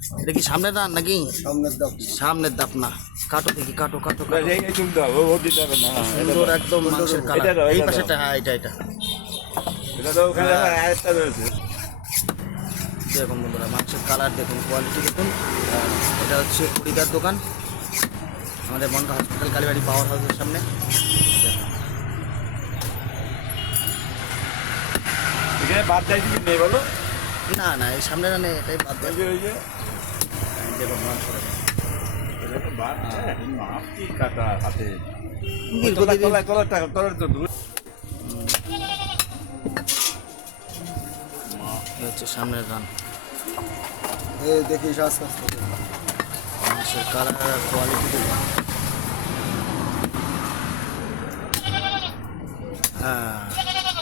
এটা কি সামনের রান নাকি? সামনের দাপ না, কাটো দেখি, কাটো কাটো কাটো। সুন্দর একদম মাংসের কালার। এই পাশেটা, হ্যাঁ এটা এটা দেখুন বন্ধুরা, মাংসের কালার দেখুন, কোয়ালিটি দেখুন। এটা হচ্ছে হরিদার দোকান, আমাদের মন্ডা হসপিটাল, কালীবাড়ি পাওয়ার হাউসের সামনে। বাদ দেয় কি নেই বলো? না না, এই সামনে রানে এটাই বাদ দেয়। দেখুন মাংসটা হচ্ছে সামনের রান। দেখিস আস্তে আস্তে মাংসের কালার আর কোয়ালিটি দেখুন। হ্যাঁ,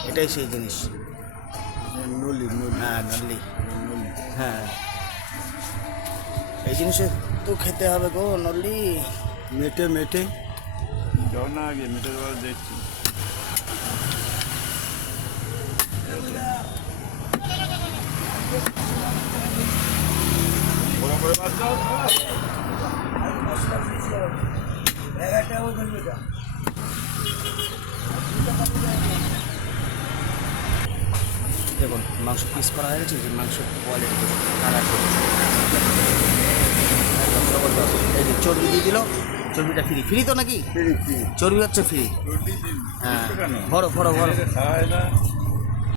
এটাই সেই জিনিস। নলি হ্যাঁ নল্লি, হ্যাঁ এই জিনিসে তো খেতে হবে গো, নল্লি। মেটে মেটে যাও না আগে মিটার বার দেখছি। দেখুন মাংস পিস করা হয়ে গেছে, যে মাংস কোয়ালিটি কালার এই যে চর্বি দিয়ে দিল, চর্বিটা ফ্রি। ফ্রি তো নাকি? চর্বি হচ্ছে ফ্রি। হ্যাঁ, বড় বড় বড়। খায় না